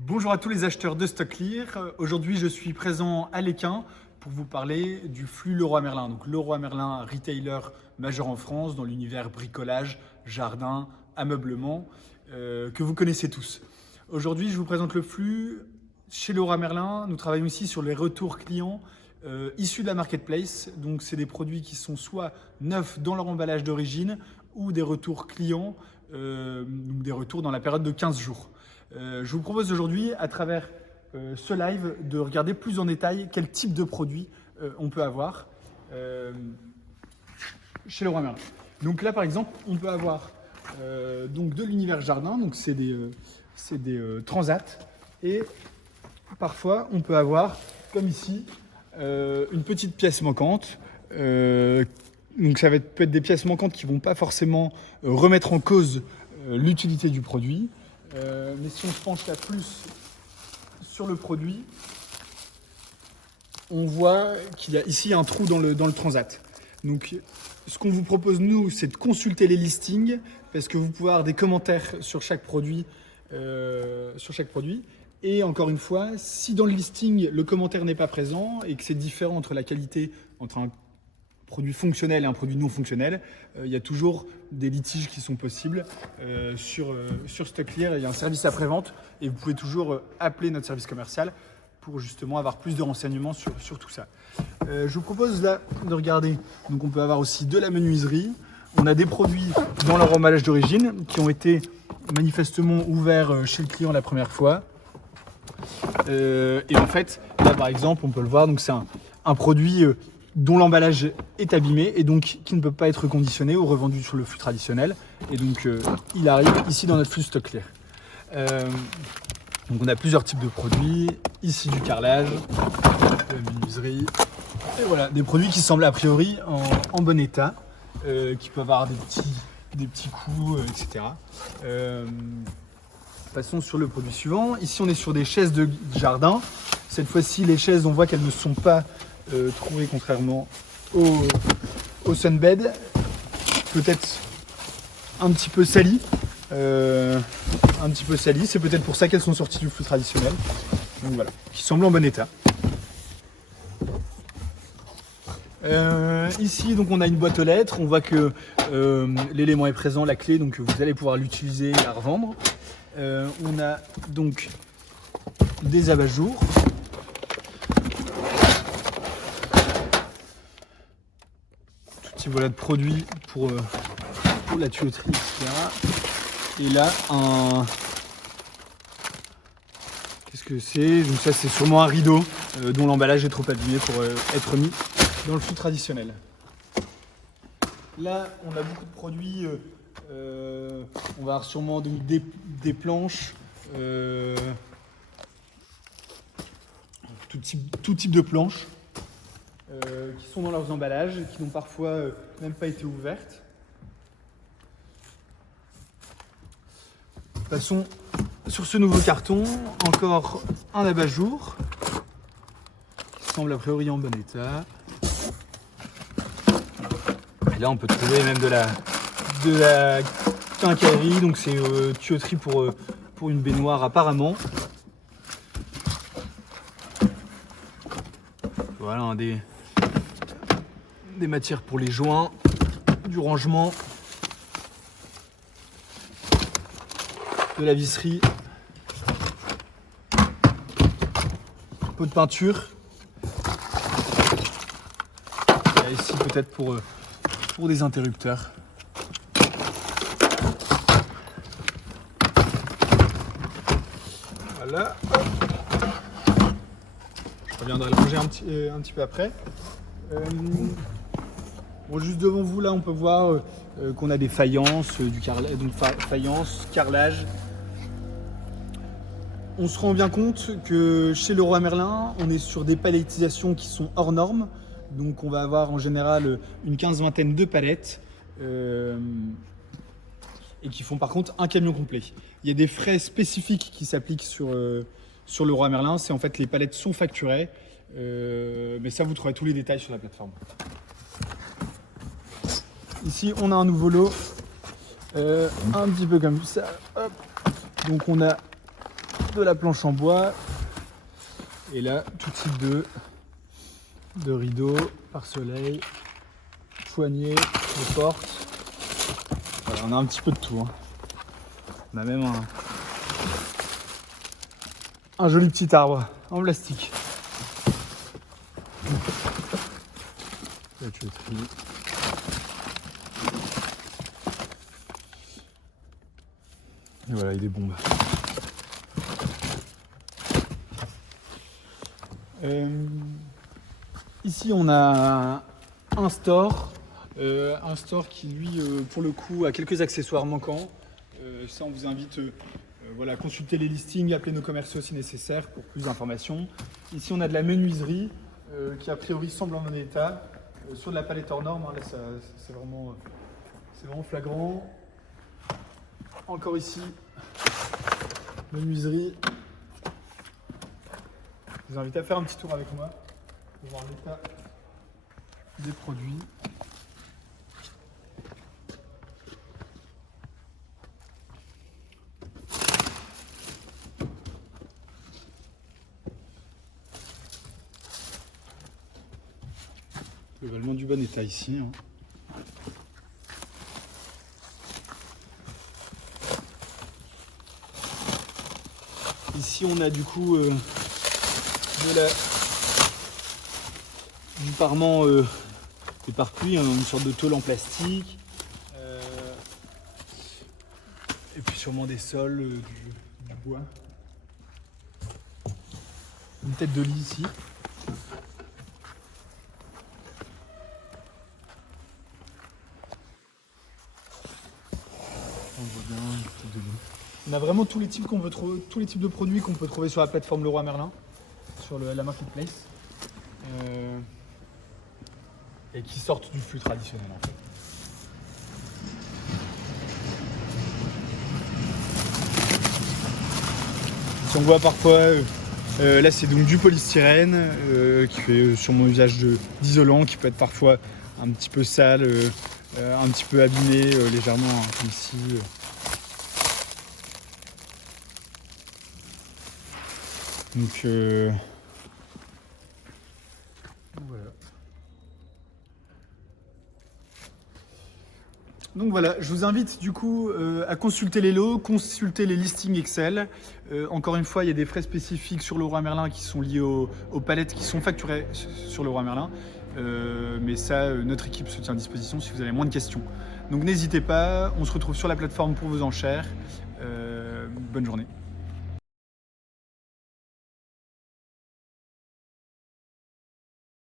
Bonjour à tous les acheteurs de StockClear. Aujourd'hui, je suis présent à l'Équin pour vous parler du flux Leroy Merlin. Donc, Leroy Merlin, retailer majeur en France dans l'univers bricolage, jardin, ameublement, que vous connaissez tous. Aujourd'hui, je vous présente le flux. Chez Leroy Merlin, nous travaillons ici sur les retours clients issus de la marketplace. Donc, c'est des produits qui sont soit neufs dans leur emballage d'origine ou des retours clients, donc des retours dans la période de 15 jours. Je vous propose aujourd'hui, à travers ce live, de regarder plus en détail quel type de produit on peut avoir chez Leroy Merlin. Donc là, par exemple, on peut avoir donc de l'univers jardin, donc c'est des transats, et parfois on peut avoir, comme ici, une petite pièce manquante. Donc ça peut être des pièces manquantes qui ne vont pas forcément remettre en cause l'utilité du produit. Mais si on se penche là plus sur le produit, on voit qu'il y a ici un trou dans le transat. Donc ce qu'on vous propose nous, c'est de consulter les listings parce que vous pouvez avoir des commentaires sur chaque produit. Et encore une fois, si dans le listing le commentaire n'est pas présent et que c'est différent entre la qualité entre un produit fonctionnel et un produit non fonctionnel, il y a toujours des litiges qui sont possibles sur StockClear. Il y a un service après-vente et vous pouvez toujours appeler notre service commercial pour justement avoir plus de renseignements sur tout ça. Je vous propose là de regarder. Donc on peut avoir aussi de la menuiserie. On a des produits dans leur emballage d'origine qui ont été manifestement ouverts chez le client la première fois. Et en fait, là par exemple, on peut le voir, donc c'est un produit dont l'emballage est abîmé et donc qui ne peut pas être reconditionné ou revendu sur le flux traditionnel. Et donc il arrive ici dans notre flux StockClear. Donc on a plusieurs types de produits, ici du carrelage, de la menuiserie, et voilà, des produits qui semblent a priori en bon état, qui peuvent avoir des petits coups, etc. Passons sur le produit suivant. Ici on est sur des chaises de jardin. Cette fois-ci les chaises, on voit qu'elles ne sont pas trouvées contrairement au Sunbed, peut-être un petit peu salies. C'est peut-être pour ça qu'elles sont sorties du flux traditionnel. Donc voilà, qui semblent en bon état. Ici donc on a une boîte aux lettres, on voit que l'élément est présent, la clé, donc vous allez pouvoir l'utiliser et la revendre. On a donc des abat-jours. Tout type voilà, de produits pour la tuyauterie, etc. Et là, qu'est-ce que c'est? Donc ça, c'est sûrement un rideau dont l'emballage est trop abîmé pour être mis dans le flux traditionnel. Là, on a beaucoup de produits. On va avoir sûrement des planches, tout type de planches qui sont dans leurs emballages, qui n'ont parfois même pas été ouvertes. Passons sur ce nouveau carton, encore un abat-jour qui semble a priori en bon état. Et là on peut trouver même de la quincaillerie, donc c'est tuyauterie pour une baignoire apparemment. Voilà des matières pour les joints, du rangement, de la visserie, pot de peinture. Et ici peut-être pour des interrupteurs. Voilà. Je reviendrai le ranger un petit peu après. Bon, juste devant vous là on peut voir qu'on a des faïences, faïence, carrelage. On se rend bien compte que chez Leroy Merlin, on est sur des palettisations qui sont hors normes. Donc on va avoir en général une quinzaine de palettes et qui font par contre un camion complet. Il y a des frais spécifiques qui s'appliquent sur Leroy Merlin. C'est en fait les palettes sont facturées. Mais ça vous trouverez tous les détails sur la plateforme. Ici on a un nouveau lot. Un petit peu comme ça. Hop. Donc on a de la planche en bois. Et là, tout type de rideaux, pare-soleil, poignées, de portes. Voilà, on a un petit peu de tout. Hein. On a même un joli petit arbre en plastique. La tuyauterie. Et voilà, il y a des bombes. Ici, on a un store qui, lui, pour le coup, a quelques accessoires manquants. Ça, on vous invite voilà, à consulter les listings, appeler nos commerciaux si nécessaire pour plus d'informations. Ici, on a de la menuiserie qui, a priori, semble en bon état. Sur de la palette hors norme, hein, là, c'est vraiment flagrant. Encore ici, menuiserie. Je vous invite à faire un petit tour avec moi pour voir l'état des produits. Globalement du bon état ici. Hein. Ici on a du coup du parement éparpillé, hein, une sorte de tôle en plastique. Et puis sûrement des sols, du bois. Une tête de lit ici. On voit bien une tête de lit. On a vraiment tous les types de produits qu'on peut trouver sur la plateforme Leroy Merlin, sur la marketplace, et qui sortent du flux traditionnel en fait. Si on voit parfois, là c'est donc du polystyrène qui fait sûrement usage d'isolant, qui peut être parfois un petit peu sale, un petit peu abîmé légèrement, hein, comme ici. Donc voilà. Donc voilà, je vous invite du coup à consulter les lots, consulter les listings Excel. Encore une fois, il y a des frais spécifiques sur Leroy Merlin qui sont liés aux palettes qui sont facturées sur Leroy Merlin. Mais ça, notre équipe se tient à disposition si vous avez moins de questions. Donc n'hésitez pas, on se retrouve sur la plateforme pour vos enchères. Bonne journée.